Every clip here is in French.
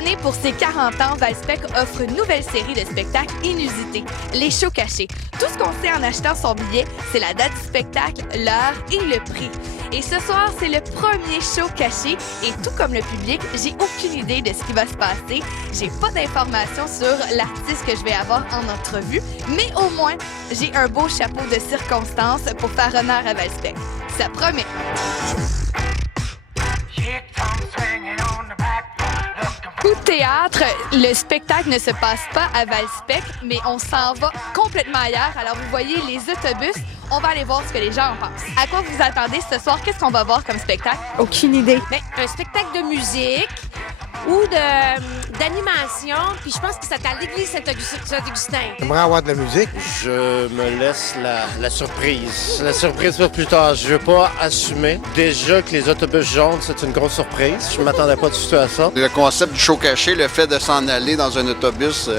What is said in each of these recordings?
année, pour ses 40 ans, Valspec offre une nouvelle série de spectacles inusités, les shows cachés. Tout ce qu'on sait en achetant son billet, c'est la date du spectacle, l'heure et le prix. Et ce soir, c'est le premier show caché et tout comme le public, j'ai aucune idée de ce qui va se passer. J'ai pas d'informations sur l'artiste que je vais avoir en entrevue, mais au moins, j'ai un beau chapeau de circonstances pour faire honneur à Valspec. Ça promet. Coup de théâtre, le spectacle ne se passe pas à Valspec, mais on s'en va complètement ailleurs. Alors vous voyez les autobus, on va aller voir ce que les gens en pensent. À quoi vous attendez ce soir? Qu'est-ce qu'on va voir comme spectacle? Aucune idée. Bien, un spectacle de musique ou d'animation, puis je pense que c'est à l'église Saint-Augustin. J'aimerais avoir de la musique. Je me laisse la surprise. La surprise pour plus tard. Je veux pas assumer. Déjà que les autobus jaunes, c'est une grosse surprise. Je m'attendais pas du tout à ça. Le concept du show caché, le fait de s'en aller dans un autobus,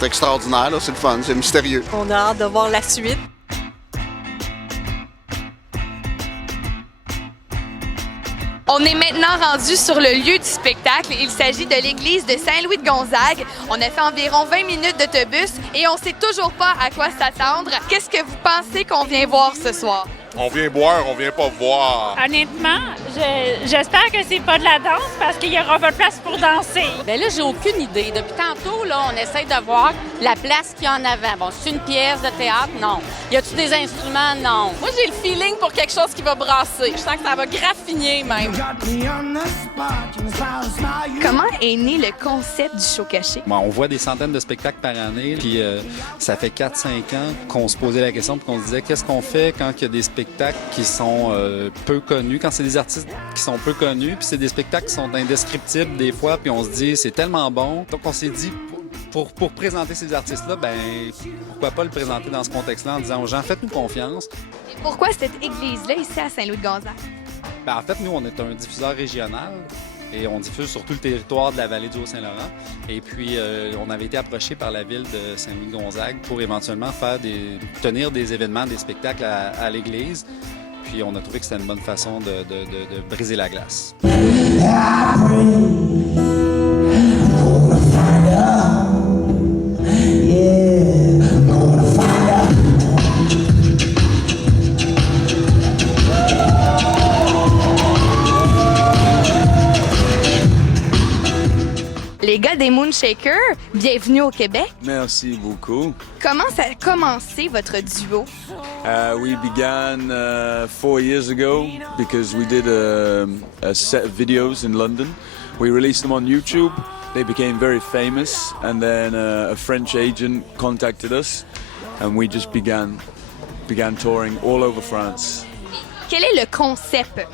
c'est extraordinaire. C'est le fun, c'est mystérieux. On a hâte de voir la suite. On est maintenant rendu sur le lieu du spectacle. Il s'agit de l'église de Saint-Louis-de-Gonzague. On a fait environ 20 minutes d'autobus et on sait toujours pas à quoi s'attendre. Qu'est-ce que vous pensez qu'on vient voir ce soir? On vient boire, on vient pas voir. Honnêtement, j'espère que c'est pas de la danse parce qu'il y aura pas de place pour danser. Bien là, j'ai aucune idée. Depuis tantôt, là, on essaie de voir la place qu'il y a en avant. Bon, c'est une pièce de théâtre? Non. Y a-tu des instruments? Non. Moi, j'ai le feeling pour quelque chose qui va brasser. Je sens que ça va graffiner même. Comment est né le concept du show caché? Bon, on voit des centaines de spectacles par année, puis ça fait 4-5 ans qu'on se posait la question, puis qu'on se disait qu'est-ce qu'on fait quand il y a des spectacles qui sont peu connus, quand c'est des artistes qui sont peu connus, puis c'est des spectacles qui sont indescriptibles des fois, puis on se dit c'est tellement bon. Donc on s'est dit pour présenter ces artistes-là, ben pourquoi pas le présenter dans ce contexte-là en disant aux gens faites-nous confiance. Et pourquoi cette église-là ici à Saint-Louis-de-Gonzague? Ben, en fait, nous on est un diffuseur régional. Et on diffuse sur tout le territoire de la vallée du Haut-Saint-Laurent. Et puis, on avait été approché par la ville de Saint-Louis-de-Gonzague pour éventuellement tenir des événements, des spectacles à l'église. Puis, on a trouvé que c'était une bonne façon de briser la glace. Les gars des Moonshakers, bienvenue au Québec. Merci beaucoup. Comment ça a commencé votre duo? We began 4 years ago because we did a set of videos in London. We released them on YouTube. They became very famous, and then a French agent contacted us, and we just began touring all over France. Quel est le concept?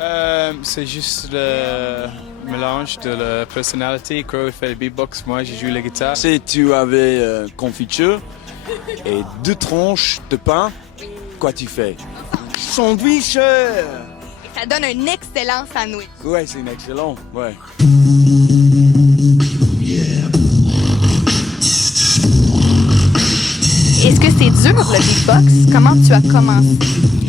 C'est juste le mélange de la personnalité. Crow fait le beatbox, moi j'ai joué la guitare. Si tu avais confiture et 2 tranches de pain, quoi tu fais? Sandwich! Et ça donne un excellent sandwich. Ouais, c'est excellent, ouais. Est-ce que c'est dur le beatbox? Comment tu as commencé?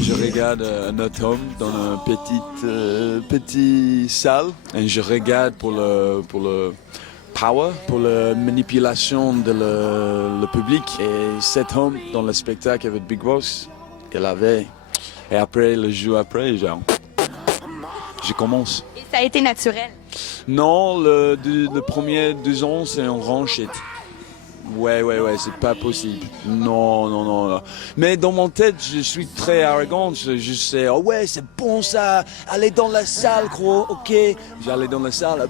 Je regarde notre homme dans une petite salle et je regarde pour le power, pour la manipulation de le public. Et cet homme dans le spectacle avec Big Boss, il avait. Et après, le jour après, genre, je commence. Et ça a été naturel? Non, le premier 2 ans, c'est en ranchette. Ouais, c'est pas possible. Non. Mais dans mon tête, je suis très arrogant. Je sais, oh ouais, c'est bon ça. Allez dans la salle, gros, ok. J'allais dans la salle.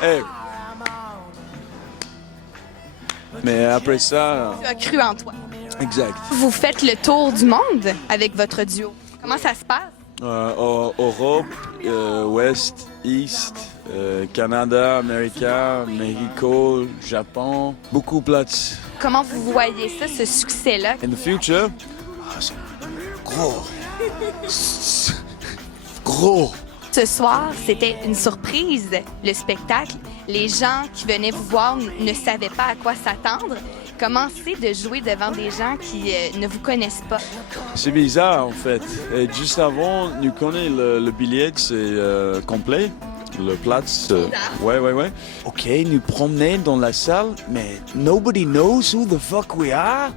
Hey. Mais après ça... Tu as cru en toi. Exact. Vous faites le tour du monde avec votre duo. Comment ça se passe? Europe, Ouest, East, Canada, Amérique, Mexico, Japon, beaucoup de places. Comment vous voyez ça, ce succès-là? In the future, gros. Ce soir, c'était une surprise, le spectacle. Les gens qui venaient vous voir ne savaient pas à quoi s'attendre. Comment c'est de jouer devant des gens qui ne vous connaissent pas? C'est bizarre en fait. Et juste avant, nous connaissons le billet, c'est complet. Le Platz, ouais. OK, nous promenons dans la salle, mais nobody knows who the fuck we are.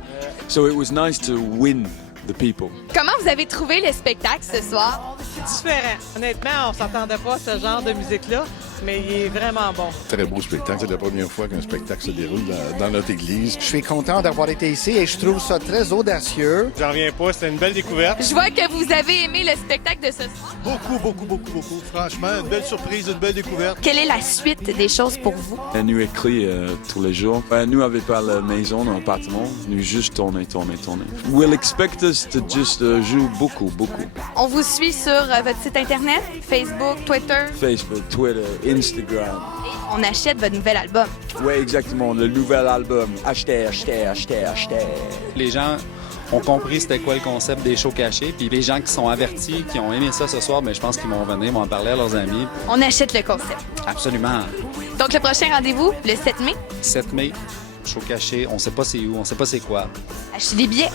So it was nice to win the people. Comment vous avez trouvé le spectacle ce soir? C'est différent. Honnêtement, on s'attendait pas à ce genre de musique-là, mais il est vraiment bon. Très beau spectacle. C'est la première fois qu'un spectacle se déroule dans notre église. Je suis content d'avoir été ici et je trouve ça très audacieux. J'en reviens pas, c'était une belle découverte. Je vois que vous avez aimé le spectacle de ce soir. Beaucoup. Franchement, une belle surprise, une belle découverte. Quelle est la suite des choses pour vous? Nous écrivons tous les jours. Nous n'avons pas la maison, l'appartement. Nous juste tourner. We'll expect us to just jouer beaucoup. On vous suit sur votre site Internet, Facebook, Twitter. Facebook, Twitter, Instagram. Et on achète votre nouvel album. Oui, exactement. Le nouvel album. Achetez. Les gens ont compris c'était quoi le concept des shows cachés. Puis les gens qui sont avertis, qui ont aimé ça ce soir, je pense qu'ils vont venir, vont en parler à leurs amis. On achète le concept. Absolument. Donc le prochain rendez-vous, le 7 mai. 7 mai, show caché, on sait pas c'est où, on sait pas c'est quoi. Achetez des billets.